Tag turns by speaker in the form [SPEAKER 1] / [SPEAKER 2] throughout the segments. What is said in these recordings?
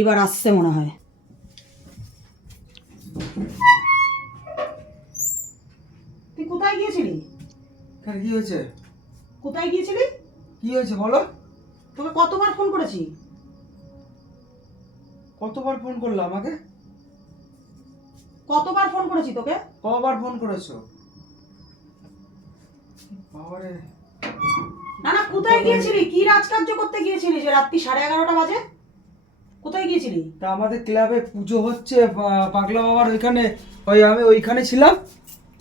[SPEAKER 1] এইবার আসছে মনে হয়। তুই কোথায় গিয়েছিলি?
[SPEAKER 2] কেন কি হয়েছে?
[SPEAKER 1] কোথায় গিয়েছিলি?
[SPEAKER 2] কি হয়েছে বলো?
[SPEAKER 1] তোকে কতবার ফোন করেছি?
[SPEAKER 2] কতবার ফোন করল আমাকে?
[SPEAKER 1] কতবার ফোন করেছি তোকে?
[SPEAKER 2] কবার ফোন করেছ? বাবারে।
[SPEAKER 1] না না কোথায় গিয়েছিলি? কি রাজকার্য করতে গিয়েছিলি যে রাত্রি সাড়ে এগারোটা বাজে? কোথায় গিয়েছিলি?
[SPEAKER 2] তা আমাদের ক্লাবে পুজো হচ্ছে পাগলা বাবার ওইখানে ওই আমি ওইখানে ছিলাম।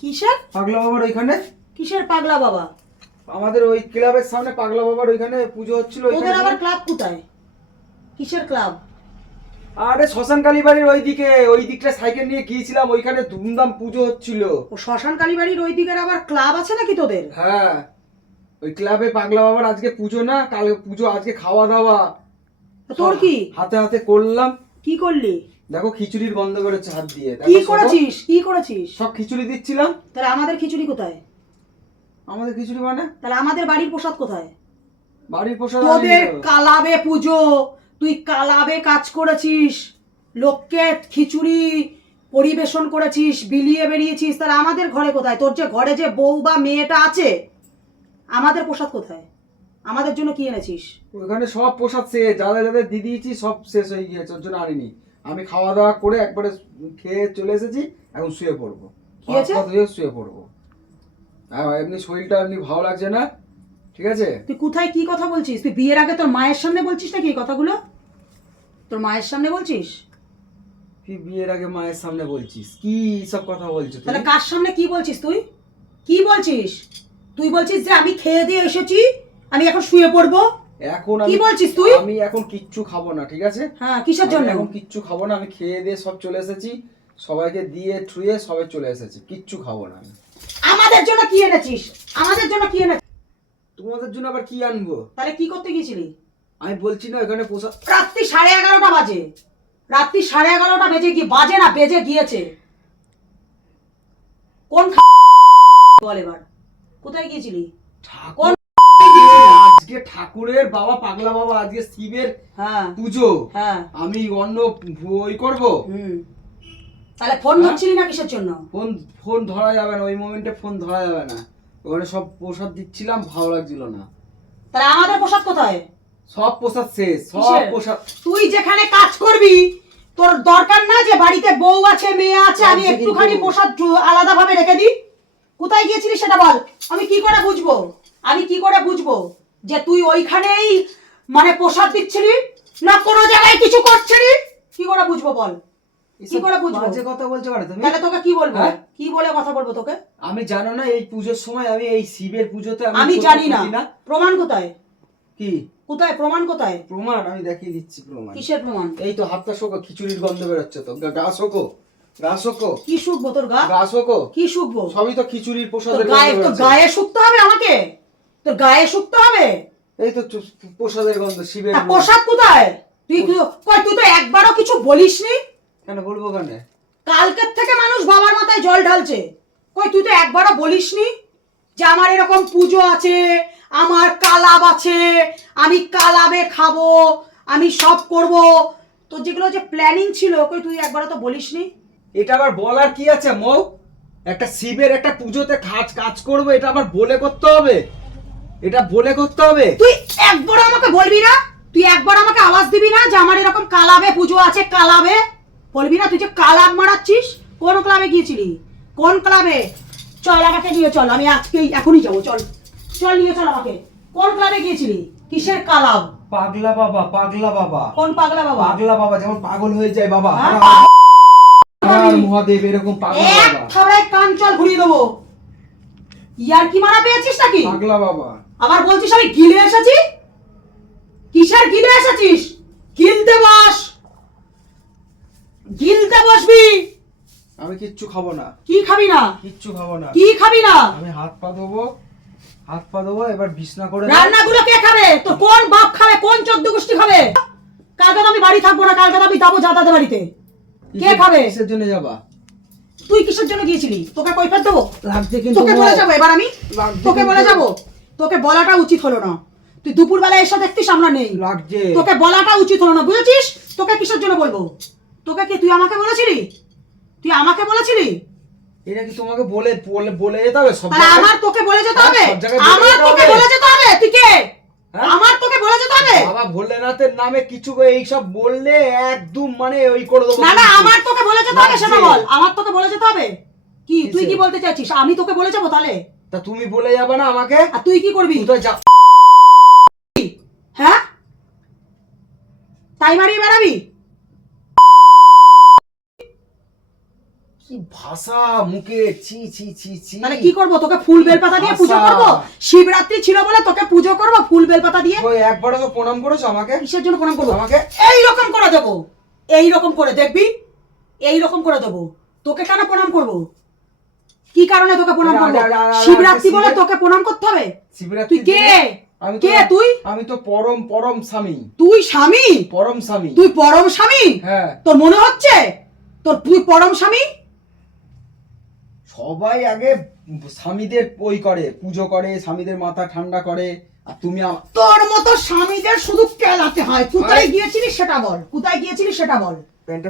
[SPEAKER 1] কিসের?
[SPEAKER 2] পাগলা বাবার ওইখানে।
[SPEAKER 1] কিসের পাগলা বাবা?
[SPEAKER 2] আমাদের ওই ক্লাবের সামনে পাগলা বাবার ওইখানে পুজো হচ্ছিল ওইখানে
[SPEAKER 1] আবার ক্লাব কোথায়? কিসের ক্লাব?
[SPEAKER 2] আরে শ্মশান কালী বাড়ির ওই দিকে ওই দিকটা সাইকেল নিয়ে গিয়েছিলাম ওইখানে ধুমধাম পুজো হচ্ছিল।
[SPEAKER 1] ও শ্মশান কালীবাড়ির ওই দিকের আবার ক্লাব আছে নাকি তোদের?
[SPEAKER 2] হ্যাঁ ওই ক্লাবে পাগলা বাবার আজকে পুজো না কাল পুজো আজকে খাওয়া দাওয়া।
[SPEAKER 1] তোর কি?
[SPEAKER 2] হাতে হাতে করলাম।
[SPEAKER 1] কি করলি?
[SPEAKER 2] দেখো খিচুড়ির বন্ধ করেছে হাত দিয়ে।
[SPEAKER 1] কি করেছিস? কি করেছিস?
[SPEAKER 2] সব খিচুড়ি দিচ্ছিলাম।
[SPEAKER 1] তাহলে আমাদের খিচুড়ি কোথায়?
[SPEAKER 2] আমাদের খিচুড়ি মানে?
[SPEAKER 1] তাহলে আমাদের বাড়ির প্রসাদ কোথায়?
[SPEAKER 2] বাড়ির প্রসাদ
[SPEAKER 1] তোদের কালাবে পুজো। তুই কালাবে কাজ করেছিস। লোককে খিচুড়ি পরিবেশন করেছিস বিলিয়ে বেরিয়েছিস। তাহলে আমাদের ঘরে কোথায়? তোর যে ঘরে যে বউ বা মেয়েটা আছে আমাদের প্রসাদ কোথায়? আমাদের জন্য কি এনেছিস?
[SPEAKER 2] ওখানে সব প্রসাদ শেষ যাদের যাদের দিয়ে দিয়েছি সব শেষ হয়ে গিয়েছে ওর জন্য আনিনি। আমি খাওয়া দাওয়া করে একবারে খেয়ে চলে এসেছি এখন শুয়ে পড়ব। শুয়ে পড়ব। এমনি শরীরটা এমনি ভালো লাগছে না ঠিক আছে?
[SPEAKER 1] তুই কোথায় কি কথা বলছিস? তুই বিয়ের আগে তোর মায়ের সামনে বলছিস নাকি এই কথাগুলো? তোর মায়ের সামনে বলছিস?
[SPEAKER 2] তুই বিয়ের আগে মায়ের সামনে বলছিস? কি সব কথা বলছো তুই?
[SPEAKER 1] তাহলে কার সামনে কি বলছিস তুই? কি বলছিস? তুই বলছিস যে আমি খেয়ে দিয়ে এসেছি আমি এখন শুয়ে পড়ব।
[SPEAKER 2] এখন
[SPEAKER 1] কি বলছিস তুই?
[SPEAKER 2] আমি এখন কিচ্ছু খাব না ঠিক আছে?
[SPEAKER 1] হ্যাঁ কিসের জন্য?
[SPEAKER 2] এখন কিচ্ছু খাব না আমি খেয়ে দিয়ে সব চলে এসেছি। সবাইকে দিয়ে ঠুয়ে সবাই চলে এসেছি কিচ্ছু খাব না আমি।
[SPEAKER 1] আমাদের জন্য কি এনেছিস? আমাদের জন্য কি এনেছিস
[SPEAKER 2] তোমাদের জন্য আবার কি আনব?
[SPEAKER 1] তাহলে কি করতে গিয়েছিলি?
[SPEAKER 2] আমি বলছি না এখানে প্রসাদ
[SPEAKER 1] রাত্রি সাড়ে এগারোটা বাজে। রাত্রি সাড়ে এগারোটা বেজে গিয়ে বাজে না বেজে গিয়েছে। কোন বল এবার। কোথায় গিয়েছিলি?
[SPEAKER 2] ঠাকুর ঠাকুরের বাবা পাগলা বাবা আজকে শিবের
[SPEAKER 1] হ্যাঁ।
[SPEAKER 2] পুজো।
[SPEAKER 1] হ্যাঁ।
[SPEAKER 2] আমি অন্য ওই করব?
[SPEAKER 1] হুম। তাহলে ফোন
[SPEAKER 2] হ্যাঁ?
[SPEAKER 1] ধরছিলি না কিসের জন্য?
[SPEAKER 2] ফোন ফোন ধরা যাবে না ওই মোমেন্টে ফোন ধরা যাবে না। ওখানে সব প্রসাদ দিচ্ছিলাম ভালো লাগছিল না।
[SPEAKER 1] তাহলে আমাদের প্রসাদ কোথায়?
[SPEAKER 2] সব প্রসাদ শেষ সব প্রসাদ।
[SPEAKER 1] তুই যেখানে কাজ করবি তোর দরকার না যে বাড়িতে বউ আছে মেয়ে আছে আমি একটুখানি প্রসাদ আলাদা ভাবে রেখে দিই। কোথায় গিয়েছিলি সেটা বল আমি কি করে বুঝব? আমি কি করে বুঝব? যে তুই ওইখানেই মানে প্রসাদ দিচ্ছিলি? না কোনো জায়গায় কিছু করছিলি? কি করে বুঝব বল? কি করে বুঝব?
[SPEAKER 2] বাজে কথা বলছো কেন তুমি?
[SPEAKER 1] তাহলে তোকে কি বলব?
[SPEAKER 2] হ্যাঁ?
[SPEAKER 1] কি বলে কথা বলব তোকে?
[SPEAKER 2] আমি জানো না এই পুজোর সময় আমি এই শিবের পুজোতে
[SPEAKER 1] আমি জানি না। প্রমাণ কোথায়?
[SPEAKER 2] কি?
[SPEAKER 1] কোথায়? প্রমাণ কোথায়?
[SPEAKER 2] প্রমাণ? আমি দেখিয়ে দিচ্ছি প্রমাণ।
[SPEAKER 1] কিসের প্রমাণ?
[SPEAKER 2] এই তো হাতটা শোকো খিচুড়ির গন্ধ বেরোচ্ছে তো। গা- গা শোকো গা শোকো।
[SPEAKER 1] কি শুকবো তোর গা?
[SPEAKER 2] গা শোকো?
[SPEAKER 1] কি শুকবো?
[SPEAKER 2] সবই তো খিচুড়ির
[SPEAKER 1] তোর
[SPEAKER 2] প্রসাদের
[SPEAKER 1] গায়ে তোর
[SPEAKER 2] বেরোচ্ছে।
[SPEAKER 1] গায়ে শুকতে হবে আমাকে? তোর গায়ে শুকতে হবে?
[SPEAKER 2] এই তো প্রসাদের গন্ধ শিবের
[SPEAKER 1] প্রসাদ কোথায়? তুই কই তুই তো একবারও কিছু বলিসনি?
[SPEAKER 2] কেন বলব কেন
[SPEAKER 1] কালকের থেকে মানুষ বাবার মাথায় জল ঢালছে। কই তুই তো একবারও বলিসনি যে আমার এরকম পুজো আছে আমার কালাব আছে আমি কালাবে খাব আমি সব করব। তোর যেগুলো যে প্ল্যানিং ছিল কই তুই একবারও তো বলিসনি?
[SPEAKER 2] এটা আবার বলার কি আছে মৌ? একটা শিবের একটা পুজোতে কাজ কাজ করব এটা আবার বলে করতে হবে? এটা বলে করতে হবে।
[SPEAKER 1] তুই একবার আমাকে বলবি না? তুই একবার আমাকে আওয়াজ দিবি না যে আমার এরকম কালাবে পুজো আছে কালাবে? বলবি না তুই যে কালাব মারাচ্ছিস? কোন ক্লাবে গিয়েছিলি? কোন ক্লাবে? চল আমাকে নিয়ে চল আমি আজকেই এখনই যাব চল। চল নিয়ে চল আমাকে। কোন ক্লাবে গিয়েছিলি? কিসের কালাব?
[SPEAKER 2] পাগলা বাবা পাগলা বাবা।
[SPEAKER 1] কোন পাগলা বাবা?
[SPEAKER 2] পাগলা বাবা যেমন পাগল হয়ে যায় বাবা।
[SPEAKER 1] হ্যাঁ?
[SPEAKER 2] হর হর মহাদেব এরকম পাগলা
[SPEAKER 1] এক
[SPEAKER 2] বাবা।
[SPEAKER 1] থাবড়ায় কান চল ঘুরিয়ে দেবো। ইয়ার কি মারা পেয়েছিস নাকি?
[SPEAKER 2] পাগলা বাবা।
[SPEAKER 1] আবার বলছিস আমি গিলে এসেছি? কিসের গিলে এসেছিস? গিলতে বস। গিলতে বসবি।
[SPEAKER 2] আমি কিচ্ছু খাব না।
[SPEAKER 1] কি খাবি না?
[SPEAKER 2] কিচ্ছু খাব না।
[SPEAKER 1] কি খাবি না?
[SPEAKER 2] আমি হাত পা ধোবো হাত পা ধোবো এবার বিছনা করে।
[SPEAKER 1] রান্নাগুলো কে খাবে? তো কোন বাপ খাবে? কোন চোদ্দ গোষ্ঠী খাবে কালকে আমি বাড়ি থাকব না কালকে আমি যাব যাতাদের বাড়িতে। কে খাবে?
[SPEAKER 2] কিসের জন্য যাবা?
[SPEAKER 1] তুই কিসের জন্য গিয়েছিলি? তোকে কৈফাত দেবো?
[SPEAKER 2] লাগছে কিন্তু
[SPEAKER 1] তোকে বলে যাব এবার আমি? তোকে বলে। যাব? তোকে বলাটা উচিত হলো না। তুই দুপুরবেলা এসে দেখতিস আমরা নেই।
[SPEAKER 2] লাগছে।
[SPEAKER 1] তোকে বলাটা উচিত হলো না বুঝেছিস? তোকে কিসের জন্য বলব? তোকে কি তুই আমাকে বলেছিলি? তুই আমাকে বলেছিলি?
[SPEAKER 2] এটা কি তোমাকে বলে বলে বলে যেতে হবে? সব
[SPEAKER 1] আমার তোকে বলে যেতে হবে?
[SPEAKER 2] সব
[SPEAKER 1] আমার তোকে বলে যেতে হবে? তুই কে?
[SPEAKER 2] হ্যাঁ?
[SPEAKER 1] আমার তোকে বলে যেতে হবে?
[SPEAKER 2] বাবা ভোলেনাথের নামে কিছু এইসব বললে একদম মানে ওই করে দেবো।
[SPEAKER 1] না না আমার তোকে বলে যেতে হবে সেটা বল। আমার তোকে বলে যেতে হবে? কি? তুই কি বলতে চাইছিস? আমি তোকে বলে যাব তাহলে?
[SPEAKER 2] তা তুমি বলে যাবে না আমাকে?
[SPEAKER 1] আর তুই কি করবি?
[SPEAKER 2] কোথায় যা
[SPEAKER 1] হ্যাঁ? তাই মারিয়ে বেড়াবি?
[SPEAKER 2] কি ভাষা মুখে? ছি ছি ছি ছি।
[SPEAKER 1] তাহলে কি করব? তোকে ফুল বেলপাতা দিয়ে পুজো। করব? শিবরাত্রি ছিল বলে তোকে পুজো করব ফুল বেলপাতা দিয়ে?
[SPEAKER 2] ওই একবারে তো প্রণাম করেছ আমাকে?
[SPEAKER 1] কিসের জন্য প্রণাম করব?
[SPEAKER 2] আমাকে?
[SPEAKER 1] এই রকম করে দেবো। এই রকম করে দেখবি? এই রকম করে দেবো। তোকে কেন প্রণাম করব? কি কারণে তোকে প্রণাম করব?
[SPEAKER 2] আরে, আরে, আরে,
[SPEAKER 1] শিবরাত্রি বলে তোকে প্রণাম করতে হবে?
[SPEAKER 2] শিবরাত্রি
[SPEAKER 1] তুই কে? কে তুই?
[SPEAKER 2] আমি তো পরম পরম স্বামী।
[SPEAKER 1] তুই স্বামী?
[SPEAKER 2] পরম স্বামী।
[SPEAKER 1] তুই পরম স্বামী?
[SPEAKER 2] হ্যাঁ।
[SPEAKER 1] তোর মনে হচ্ছে? তোর তুই পরম স্বামী?
[SPEAKER 2] সবাই আগে স্বামীদের ওই করে পুজো করে স্বামীদের মাথা ঠান্ডা করে আর তুমি
[SPEAKER 1] তোর মতো স্বামীদের শুধু কেলাতে হয়। কোথায় গিয়েছিলিস সেটা বল? কোথায় গিয়েছিলিস সেটা বল?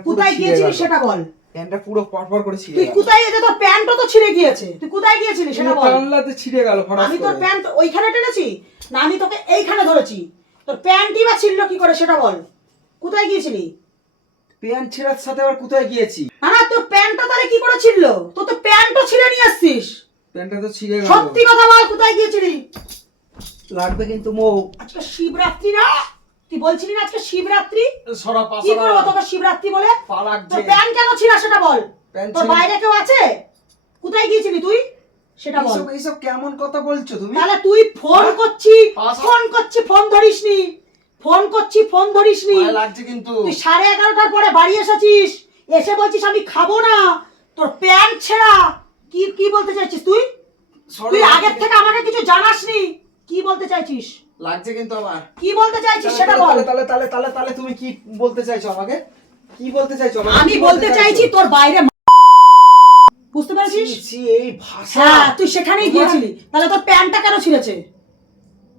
[SPEAKER 1] কোথায়
[SPEAKER 2] ছিঁড়ে
[SPEAKER 1] গিয়েছিলিস সেটা বল?
[SPEAKER 2] প্যান্টটা পুরো পরপর করে ছিঁড়ে
[SPEAKER 1] তুই কোথায় গেছে তোর প্যান্টও তো ছিঁড়ে গিয়েছে। তুই কোথায় গিয়েছিলিস সেটা বল।
[SPEAKER 2] টানলাতে ছিঁড়ে গেল ফটাস
[SPEAKER 1] আমি তোর প্যান্ট ওইখানে টেনেছি না আমি তোকে এইখানে ধরেছি। তোর প্যান্টই বা ছিল কি করে সেটা বল। কোথায় গিয়েছিলি?
[SPEAKER 2] প্যান্ট ছেঁড়ার সাথে আবার কোথায় গিয়েছি?
[SPEAKER 1] না না তোর প্যান্টটা তাহলে কি করে ছিল তোর তো প্যান্টও ছিঁড়ে নিয়ে আসছিস।
[SPEAKER 2] প্যান্টটা তো ছিঁড়ে গেল।
[SPEAKER 1] সত্যি কথা বল কোথায় গিয়েছিলি?
[SPEAKER 2] লাগবে কিন্তু মো।
[SPEAKER 1] আজকে শিবরাত্রি না? তুই বলছিলি না আজকে শিবরাত্রি?
[SPEAKER 2] সরা
[SPEAKER 1] কি করব তোকে শিবরাত্রি বলে?
[SPEAKER 2] পা
[SPEAKER 1] তোর
[SPEAKER 2] লাগছে
[SPEAKER 1] প্যান্ট কেন ছিল সেটা বল। তোর বাইরে কেউ আছে? কোথায় গিয়েছিলি তুই? সেটা বল।
[SPEAKER 2] এইসব কেমন কথা বলছো তুমি?
[SPEAKER 1] তাহলে তুই ফোন
[SPEAKER 2] হ্যাঁ?
[SPEAKER 1] করছি ফোন করছি ফোন ধরিসনি। ফোন করছি ফোন ধরিসনি।
[SPEAKER 2] লাগছে কিন্তু।
[SPEAKER 1] তুই সাড়ে এগারোটার পরে বাড়ি এসেছিস। এসে বলছিস আমি খাব না। তোর প্যান্ট ছেঁড়া। কি কি বলতে চাইছিস তুই? তুই আগের থেকে আমাকে কিছু জানাসনি। কি বলতে চাইছিস?
[SPEAKER 2] লাগছে কিন্তু আমার।
[SPEAKER 1] কি বলতে চাইছিস সেটা বল।
[SPEAKER 2] তাহলে তাহলে তাহলে তাহলে তুমি কি বলতে চাইছো আমাকে? কি বলতে চাইছো
[SPEAKER 1] আমি বলতে চাইছি? তোর বাইরে বুঝতে পেরেছিস?
[SPEAKER 2] ছি, এই ভাষা।
[SPEAKER 1] হ্যাঁ তুই সেখানেই গিয়েছিলি। তাহলে তোর প্যান্টটা কেন ছিঁড়েছে?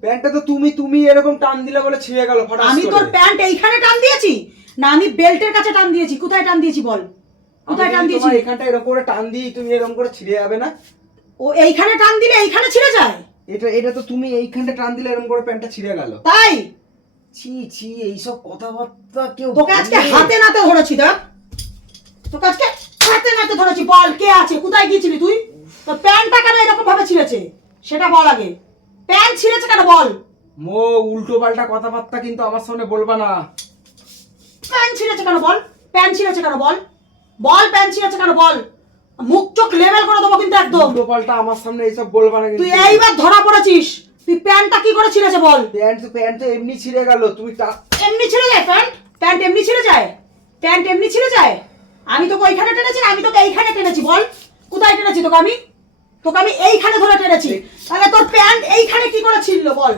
[SPEAKER 2] প্যান্টটা তো তুমি তুমি এরকম টান দিলে বলে ছিঁড়ে গেল ফটাস
[SPEAKER 1] আমি তোর প্যান্ট এইখানে টান দিয়েছি? না আমি বেল্টের কাছে টান দিয়েছি। কোথায় টান দিয়েছি বল? কোথায় টান দিয়েছি?
[SPEAKER 2] এখানটা এরকম করে টান দিই তুমি এরকম করে ছিঁড়ে যাবে না?
[SPEAKER 1] ও এইখানে টান দিলে এইখানে ছিঁড়ে যায়?
[SPEAKER 2] এটা এটা তো তুমি এইখানটা টান দিলে এরকম করে প্যান্টটা ছিঁড়ে গেল।
[SPEAKER 1] তাই?
[SPEAKER 2] ছি ছি এইসব কথাবার্তা কেউ
[SPEAKER 1] তোকে আজকে হাতে নাতে ধরেছি দেখ। তোকে আজকে হাতে নাতে ধরেছি বল কে আছে কোথায় গিয়েছিলি তুই? তোর প্যান্টটা কেন এরকম ভাবে ছিঁড়েছে? সেটা বল আগে। প্যান্ট ছিঁড়েছে কেন বল।
[SPEAKER 2] মো উল্টো পাল্টা কথাবার্তা কিন্তু আমার সামনে বলবা না।
[SPEAKER 1] প্যান্ট ছিঁড়েছে কেন বল? প্যান্ট ছিঁড়েছে কেন বল? বল প্যান্ট ছিঁড়েছে কেন বল? মুখ চোখ লেভেল করে দেবো কিন্তু একদম।
[SPEAKER 2] উল্টো পাল্টা আমার সামনে এইসব বলবা না
[SPEAKER 1] তুই এইবার ধরা পড়েছিস। তুই প্যান্টটা কি করে ছিঁড়েছে বল?
[SPEAKER 2] প্যান্ট তো প্যান্ট তো এমনি ছিঁড়ে গেল তুমি টা
[SPEAKER 1] এমনি ছিঁড়ে যায় প্যান্ট? প্যান্ট এমনি ছিঁড়ে যায়? প্যান্ট এমনি ছিঁড়ে যায়? আমি তোকে ওইখানে টেনেছি আমি তোকে এইখানে টেনেছি বল। কোথায় টেনেছি তোকে আমি? তোকে আমি এইখানে ধরে টেনেছি। তাহলে তোর প্যান্ট এইখানে কি করে ছিল বল?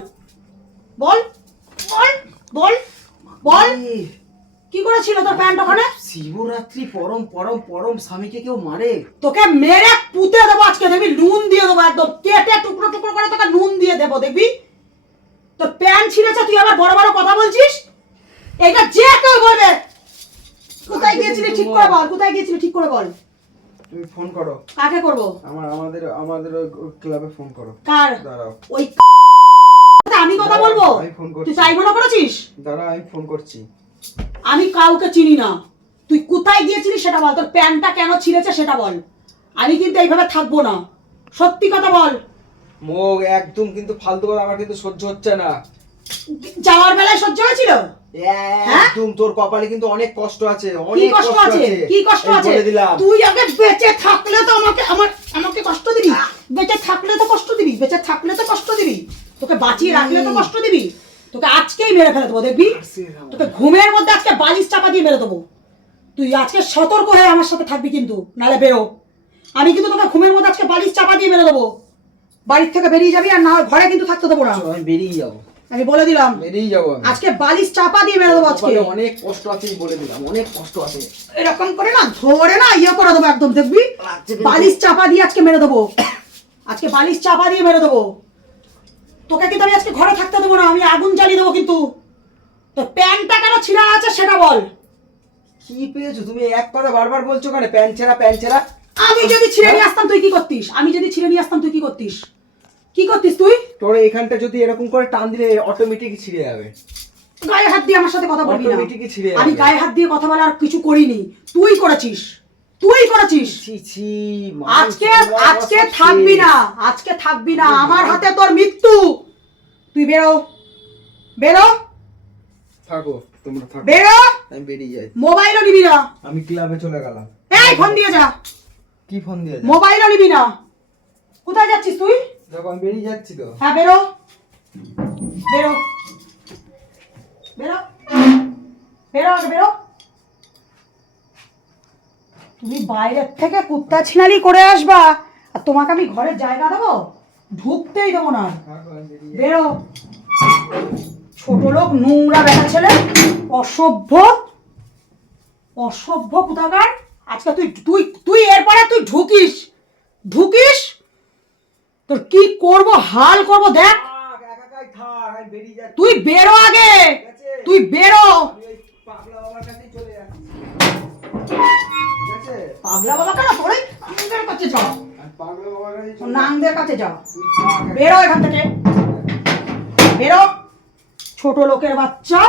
[SPEAKER 1] বল বল বল বল। কি করে ছিল তোর প্যান্ট ওখানে?
[SPEAKER 2] শিবরাত্রি পরম পরম পরম স্বামীকে কেউ মারে?
[SPEAKER 1] তোকে মেরে পুঁতে দেবো আজকে দেখবি? নুন দিয়ে দেবো একদম। কেটে টুকরো টুকরো করে তোকে নুন দিয়ে দেবো দেখবি? তোর প্যান্ট ছিঁড়েছে তুই আবার বড় বড় কথা বলছিস? এটা যে কেউ বলবে। কোথায় গিয়েছিলি ঠিক করে বল কোথায় গিয়েছিলি ঠিক করে বল।
[SPEAKER 2] তুমি ফোন করো।
[SPEAKER 1] কাকে করব?
[SPEAKER 2] আমার আমাদের আমাদের ক্লাবে ফোন করো।
[SPEAKER 1] কার?
[SPEAKER 2] দাঁড়াও।
[SPEAKER 1] ওই আমি কথা বলব?
[SPEAKER 2] আমি ফোন করছি।
[SPEAKER 1] তুই তাই মনে করেছিস?
[SPEAKER 2] দাঁড়াও আমি ফোন করছি।
[SPEAKER 1] আমি কাউকে চিনি না। তুই কোথায় গিয়েছিলি সেটা বল তোর প্যান্টটা কেন ছিঁড়েছে সেটা বল। আমি কিন্তু এইভাবে থাকব না। সত্যি কথা বল।
[SPEAKER 2] মো একদম কিন্তু ফালতু কথা আমার কিন্তু সহ্য হচ্ছে না।
[SPEAKER 1] যাওয়ার বেলায় সহ্য হয়েছিল?
[SPEAKER 2] একদম তোর কপালে কিন্তু অনেক কষ্ট আছে অনেক
[SPEAKER 1] কষ্ট আছে? কি কষ্ট আছে? তুই আগে বেঁচে থাকলে তো আমাকে আমার আমাকে কষ্ট দিবি। বেঁচে থাকলে তো কষ্ট দিবি। বেঁচে থাকলে তো কষ্ট দিবি। তোকে বাঁচিয়ে রাখলে তো কষ্ট দিবি। তোকে আজকেই মেরে ফেলে দেবো দেখবি? তোকে ঘুমের মধ্যে আজকে বালিশ চাপা দিয়ে মেরে দেবো। তুই আজকে সতর্ক হয়ে আমার সাথে থাকবি কিন্তু নালে বেরো। আমি কিন্তু তোকে ঘুমের মধ্যে আজকে বালিশ চাপা দিয়ে মেরে দেবো। বাড়ির থেকে বেরিয়ে যাবি আর না ঘরে কিন্তু থাকতে দেবো না।
[SPEAKER 2] আমি বেরিয়ে যাব।
[SPEAKER 1] আমি বলে দিলাম
[SPEAKER 2] বেরিয়ে যাব
[SPEAKER 1] আজকে বালিশ চাপা দিয়ে মেরে দেবো আজকে।
[SPEAKER 2] অনেক কষ্ট আছে বলে দিলাম অনেক কষ্ট আছে।
[SPEAKER 1] এরকম করে না ধরে না ইয়ে করে দেবো একদম দেখবি? বালিশ চাপা দিয়ে আজকে মেরে দেবো। আজকে বালিশ চাপা দিয়ে মেরে দেবো। তোকে কিন্তু আমি আজকে ঘরে থাকতে দেবো না আমি আগুন জ্বালিয়ে দেবো কিন্তু। তো প্যান্টটা কেন ছিঁড়া আছে সেটা বল।
[SPEAKER 2] কি পেয়েছ? তুমি এক কথা বারবার বলছো কেন? প্যান্ট ছেঁড়া প্যান্ট ছেঁড়া।
[SPEAKER 1] আমি যদি ছিঁড়ে নিয়ে আসতাম তুই কি করতিস? আমি যদি ছিঁড়ে নিয়ে আসতাম তুই কি করতিস? কি করতিস তুই?
[SPEAKER 2] তোর এখানটা যদি এরকম করে টান দিলে অটোমেটিক ছিঁড়ে যাবে।
[SPEAKER 1] গায়ে হাত দিয়ে আমার সাথে কথা বলবি না। আমি গায়ে হাত দিয়ে কথা বলে আর কিছু করিনি। তুই করেছিস। তুই করেছিস। আজকে আজকে থাকবি না। আজকে থাকবি না। আমার হাতে তোর মৃত্যু। তুই বেরো। বেরো।
[SPEAKER 2] থাকো তোমরা থাকো।
[SPEAKER 1] বেরো!
[SPEAKER 2] আমি বেরিয়ে যাই।
[SPEAKER 1] মোবাইলও নিবি না।
[SPEAKER 2] আমি ক্লাবে চলে গেলাম।
[SPEAKER 1] এই ফোন দিয়ে যা।
[SPEAKER 2] কি ফোন দিয়ে যাও?
[SPEAKER 1] মোবাইলও নিবি না। কোথায় যাচ্ছিস তুই?
[SPEAKER 2] দেখো আমি বেরিয়ে যাচ্ছি তো।
[SPEAKER 1] হ্যাঁ বেরো। বেরো। বেরো। বেরো বেরো। তুমি বাইরের থেকে কুত্তা ছিনালি করে আসবা আর তোমাকে আমি ঘরের জায়গা দেবো? ঢুকতেই দেবো না। বেরো। ছোট লোক নোংরা বেটা ছেলে অসভ্য অসভ্য কোথাকার? আজকে তুই তুই তুই এরপরে তুই ঢুকিস ঢুকিস তোর কি করব হাল করব দেখ। তুই বেরো আগে তুই বেরো।
[SPEAKER 2] পাগলা
[SPEAKER 1] বাবা কেন? তোর নাংদের কাছে যাও। নাংদের কাছে যাও। বেরো এখান থেকে। বেরো। ছোট লোকের বাচ্চা